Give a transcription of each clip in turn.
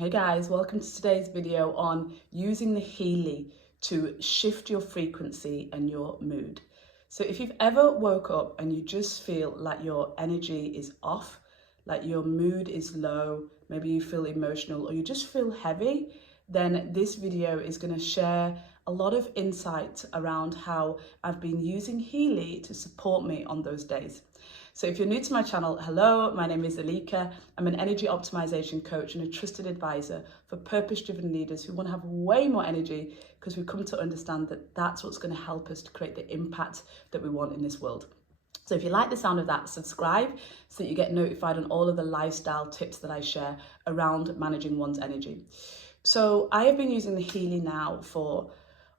Hey guys, welcome to today's video on using the Healy to shift your frequency and your mood. So if you've ever woke up and you just feel like your energy is off, like your mood is low, maybe you feel emotional or you just feel heavy, then this video is going to share a lot of insight around how I've been using Healy to support me on those days. So if you're new to my channel, hello, my name is Elika. I'm an energy optimization coach and a trusted advisor for purpose-driven leaders who want to have way more energy because we've come to understand that that's what's going to help us to create the impact that we want in this world. So if you like the sound of that, subscribe so that you get notified on all of the lifestyle tips that I share around managing one's energy. So I have been using the Healy now for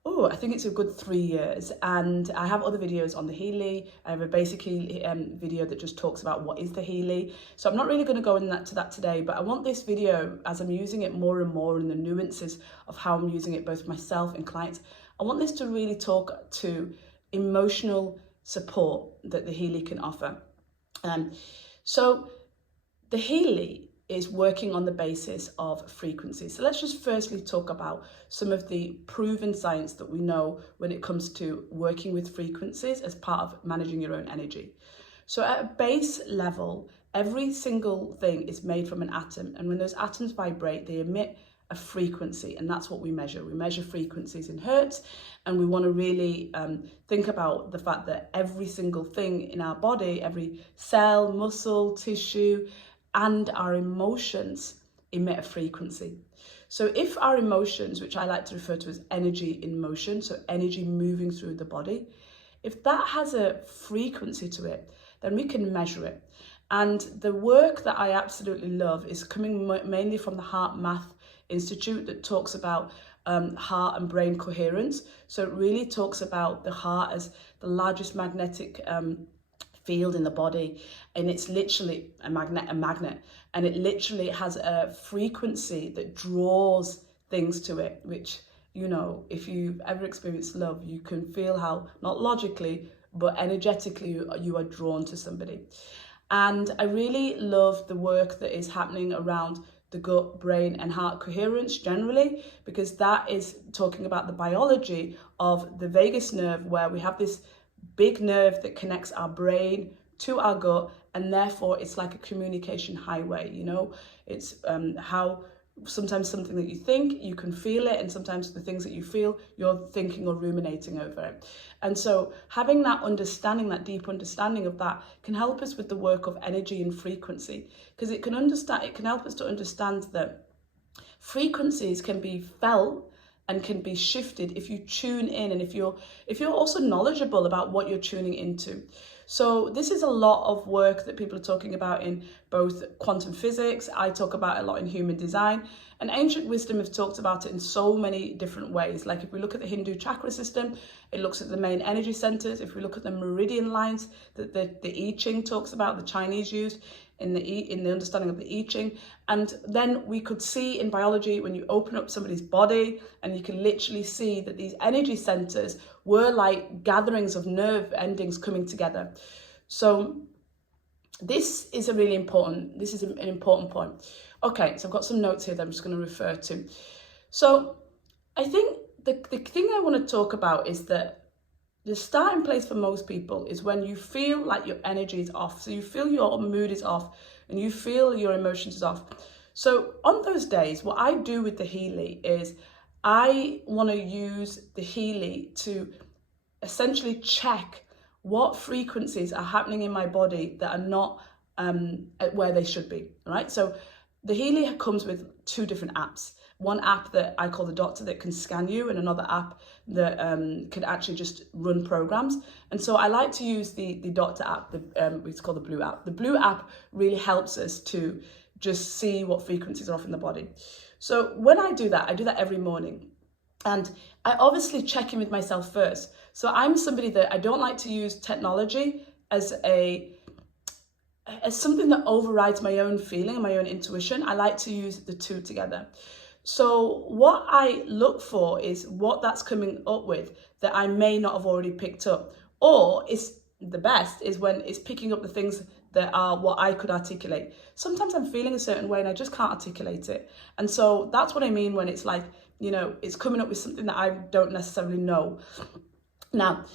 I think it's a good 3 years, and I have other videos on the Healy. I have a basic Healy video that just talks about what is the Healy. So I'm not really going to go into that today, but I want this video, as I'm using it more and more and the nuances of how I'm using it both myself and clients, I want this to really talk to emotional support that the Healy can offer. So the Healy is working on the basis of frequency. So let's just firstly talk about some of the proven science that we know when it comes to working with frequencies as part of managing your own energy. So at a base level, every single thing is made from an atom, and when those atoms vibrate, they emit a frequency, and that's what we measure. We measure frequencies in hertz, and we want to really think about the fact that every single thing in our body, every cell, muscle, tissue, and our emotions emit a frequency. So if our emotions, which I like to refer to as energy in motion, so energy moving through the body, if that has a frequency to it, then we can measure it. And the work that I absolutely love is coming mainly from the Heart Math Institute that talks about heart and brain coherence. So it really talks about the heart as the largest magnetic field in the body, and it's literally a magnet, and it literally has a frequency that draws things to it, which, you know, if you've ever experienced love, you can feel how, not logically but energetically, you are drawn to somebody. And I really love the work that is happening around the gut, brain and heart coherence generally, because that is talking about the biology of the vagus nerve, where we have this big nerve that connects our brain to our gut, and therefore it's like a communication highway. You know, it's how sometimes something that you think, you can feel it, and sometimes the things that you feel, you're thinking or ruminating over it. And so having that understanding, that deep understanding of that, can help us with the work of energy and frequency, because it can help us to understand that frequencies can be felt and can be shifted if you tune in, and if you're also knowledgeable about what you're tuning into. So this is a lot of work that people are talking about in both quantum physics. I talk about it a lot in human design, and ancient wisdom have talked about it in so many different ways. Like if we look at the Hindu chakra system, it looks at the main energy centers. If we look at the meridian lines that the I Ching talks about, the Chinese used in the understanding of the I Ching. And then we could see in biology, when you open up somebody's body, and you can literally see that these energy centers were like gatherings of nerve endings coming together. So this is an important point. Okay, so I've got some notes here that I'm just going to refer to. So I think the thing I want to talk about is that the starting place for most people is when you feel like your energy is off. So you feel your mood is off and you feel your emotions is off. So on those days, what I do with the Healy is I want to use the Healy to essentially check what frequencies are happening in my body that are not at where they should be, right? So the Healy comes with 2 different apps. One app that I call the Doctor that can scan you, and another app that can actually just run programs. And so I like to use the Doctor app, it's called the Blue app. The Blue app really helps us to just see what frequencies are off in the body. So when I do that every morning. And I obviously check in with myself first. So I'm somebody that I don't like to use technology as something that overrides my own feeling and my own intuition. I like to use the 2 together. So what I look for is what that's coming up with that I may not have already picked up, or is the best is when it's picking up the things that are what I could articulate. Sometimes I'm feeling a certain way and I just can't articulate it. And so that's what I mean when it's like, it's coming up with something that I don't necessarily know. Now,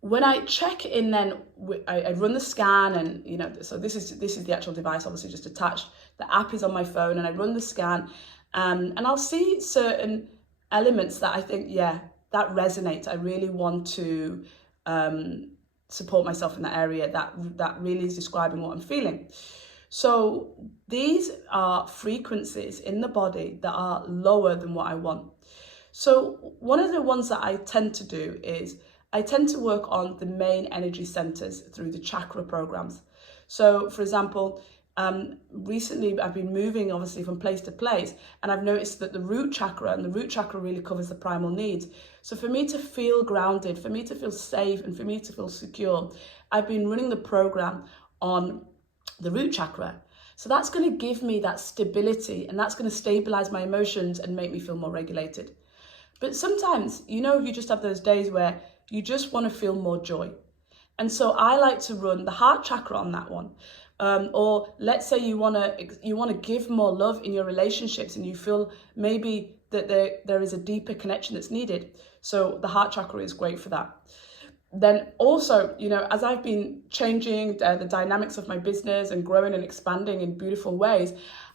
when I check in, then I run the scan, and so this is the actual device, obviously just attached. The app is on my phone, and I run the scan, and I'll see certain elements that I think, yeah, that resonates. I really want to support myself in that area. That really is describing what I'm feeling. So these are frequencies in the body that are lower than what I want. So one of the ones that I tend to do is I tend to work on the main energy centers through the chakra programs. So for example, recently I've been moving obviously from place to place, and I've noticed that the root chakra really covers the primal needs. So for me to feel grounded, for me to feel safe, and for me to feel secure, I've been running the program on the root chakra. So that's going to give me that stability, and that's going to stabilize my emotions and make me feel more regulated. But sometimes, you just have those days where you just want to feel more joy. And so I like to run the heart chakra on that one. Or let's say you want to give more love in your relationships, and you feel maybe that there is a deeper connection that's needed. So the heart chakra is great for that. Then also, as I've been changing the dynamics of my business and growing and expanding in beautiful ways,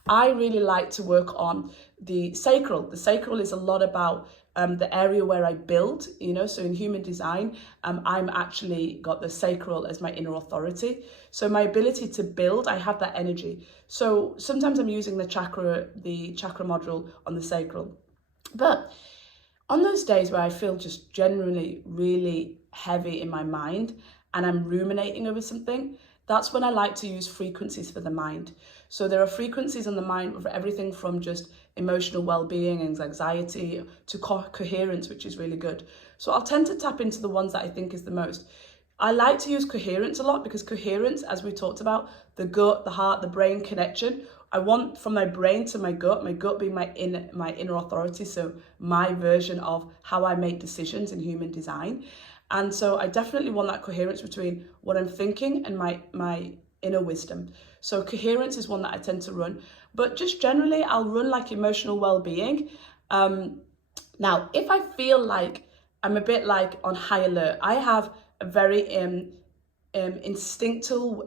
I really like to work on the sacral. The sacral is a lot about the area where I build, so in human design, I'm actually got the sacral as my inner authority. So my ability to build, I have that energy. So sometimes I'm using the chakra module on the sacral. But on those days where I feel just generally really heavy in my mind and I'm ruminating over something, that's when I like to use frequencies for the mind. So there are frequencies on the mind for everything from just emotional well-being and anxiety to coherence, which is really good. So I'll tend to tap into the ones that I think is the most. I like to use coherence a lot because coherence, as we talked about, the gut, the heart, the brain connection, I want from my brain to my gut being my inner authority, so my version of how I make decisions in human design. And so I definitely want that coherence between what I'm thinking and my inner wisdom. So coherence is one that I tend to run, but just generally I'll run like emotional well-being. Now, if I feel like I'm a bit like on high alert, I have a very instinctual,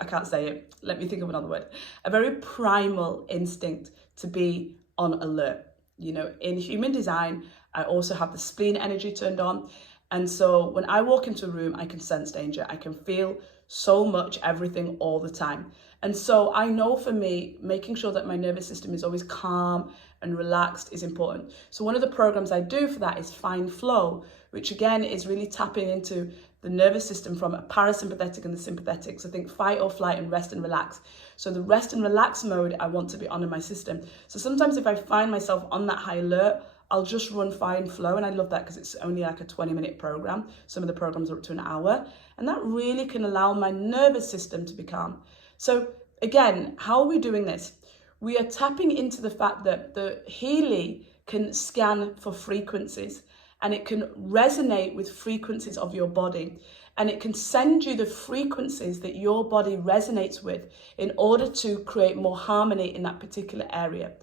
I can't say it, let me think of another word, a very primal instinct to be on alert. In human design, I also have the spleen energy turned on. And so when I walk into a room, I can sense danger. I can feel so much everything all the time. And so I know for me, making sure that my nervous system is always calm and relaxed is important. So one of the programs I do for that is Find Flow, which again is really tapping into the nervous system from a parasympathetic and the sympathetic. So think fight or flight and rest and relax. So the rest and relax mode I want to be on in my system. So sometimes if I find myself on that high alert, I'll just run Find Flow, and I love that because it's only like a 20-minute program. Some of the programs are up to an hour, and that really can allow my nervous system to be calm. So again, how are we doing this? We are tapping into the fact that the Healy can scan for frequencies, and it can resonate with frequencies of your body, and it can send you the frequencies that your body resonates with in order to create more harmony in that particular area.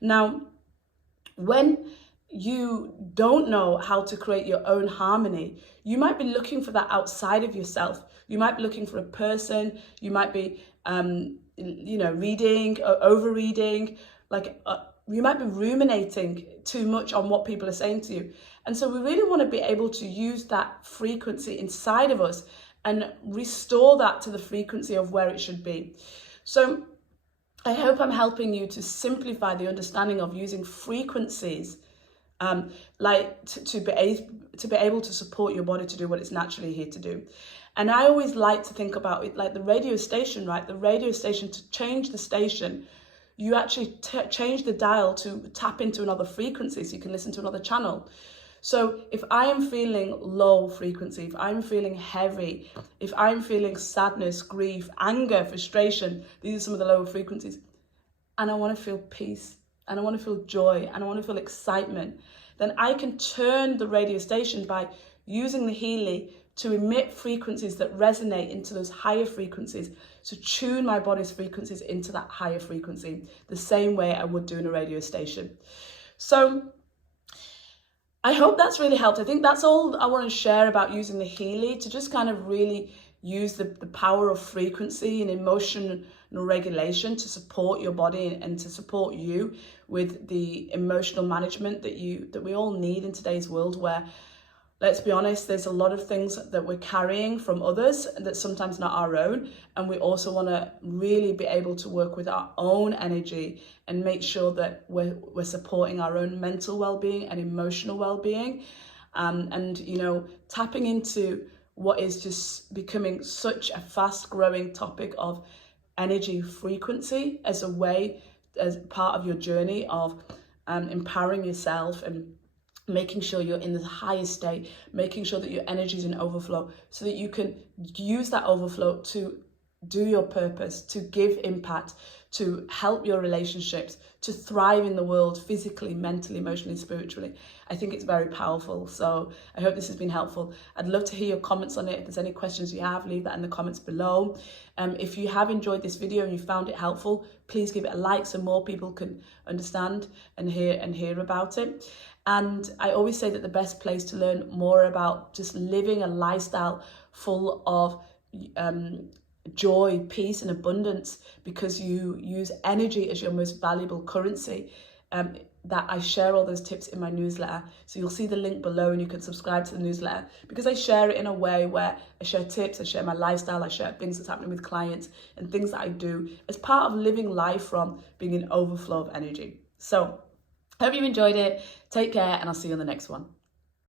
Now, when you don't know how to create your own harmony, you might be looking for that outside of yourself. You might be looking for a person. You might be, reading or overreading. You might be ruminating too much on what people are saying to you. And so we really want to be able to use that frequency inside of us and restore that to the frequency of where it should be. So I hope I'm helping you to simplify the understanding of using frequencies to be able to support your body to do what it's naturally here to do. And I always like to think about it like the radio station, right? The radio station, to change the station, you actually change the dial to tap into another frequency so you can listen to another channel. So if I am feeling low frequency, if I'm feeling heavy, if I'm feeling sadness, grief, anger, frustration, these are some of the lower frequencies, and I want to feel peace, and I want to feel joy, and I want to feel excitement, then I can turn the radio station by using the Healy to emit frequencies that resonate into those higher frequencies, to tune my body's frequencies into that higher frequency, the same way I would do in a radio station. So I hope that's really helped. I think that's all I want to share about using the Healy, to just kind of really use the power of frequency and emotional regulation to support your body and to support you with the emotional management that we all need in today's world, where, let's be honest, there's a lot of things that we're carrying from others that's sometimes not our own. And we also want to really be able to work with our own energy and make sure that we're supporting our own mental well-being and emotional well-being. And, you know, tapping into what is just becoming such a fast-growing topic of energy frequency as a way, as part of your journey of empowering yourself and making sure you're in the highest state, making sure that your energy is in overflow so that you can use that overflow to do your purpose, to give impact, to help your relationships, to thrive in the world physically, mentally, emotionally, spiritually. I think it's very powerful. So I hope this has been helpful. I'd love to hear your comments on it. If there's any questions you have, leave that in the comments below. If you have enjoyed this video and you found it helpful, please give it a like so more people can understand and hear about it. And I always say that the best place to learn more about just living a lifestyle full of joy, peace and abundance, because you use energy as your most valuable currency, that I share all those tips in my newsletter. So you'll see the link below and you can subscribe to the newsletter, because I share it in a way where I share tips, I share my lifestyle, I share things that's happening with clients and things that I do as part of living life from being an overflow of energy. So I hope you enjoyed it. Take care and I'll see you on the next one.